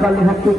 কালীহাটি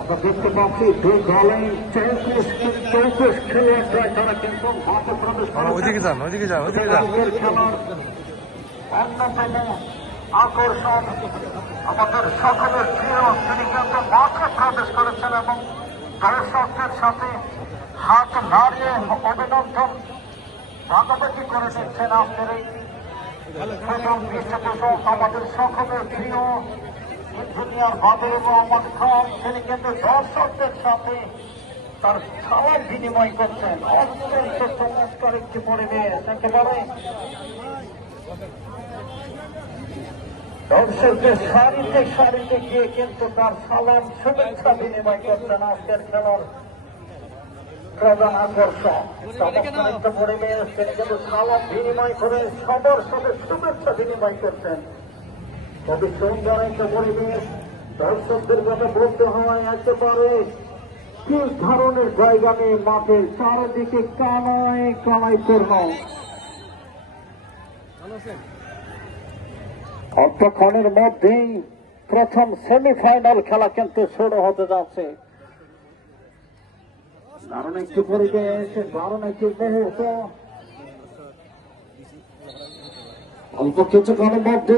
আমরা দেখতে পাচ্ছি দুই দলে 34 খেলোয়াড় তারা কিন্তু মাঠে প্রবেশ করে খেলার অন্যতম আকর্ষণ আমাদের সকলের প্রিয় তিনি কিন্তু মাঠে প্রবেশ করেছেন এবং দর্শকদের সাথে হাত নাড়িয়ে অভিনন্দন ভাগাভাগি করে নিচ্ছেন আজকের এই প্রথম পৃষ্ঠপোষক আমাদের সকলের প্রিয় ইঞ্জিনিয়ার বাদল মোহাম্মদ খান। তিনি কিন্তু দর্শকদের সাথে তার সালাম বিনিময় করছেন। অত্যন্ত চমৎকার একটি পরিবেশ, একেবারে দর্শকদের সারিতে গিয়ে কিন্তু তার সালাম শুভেচ্ছা বিনিময় করছেন। আজকের খেলার প্রধান আকর্ষণ চমৎকার একটা পরিবেশ, তিনি কিন্তু সালাম বিনিময় করে সবার সাথে শুভেচ্ছা বিনিময় করছেন। খুবই সুন্দর একটা পরিবেশ। দর্শকদের কথা বলতে হয় একেবারে কি ধরনের জায়গা নেই মাঠের চারিদিকে কানায় পূর্ণ। অল্পক্ষণের মধ্যেই প্রথম সেমিফাইনাল খেলা কিন্তু শুরু হতে যাচ্ছে। দারুণ একটি পরিবেশ, দারুণ একটি মুহূর্ত। অল্প কিছুক্ষণের মধ্যে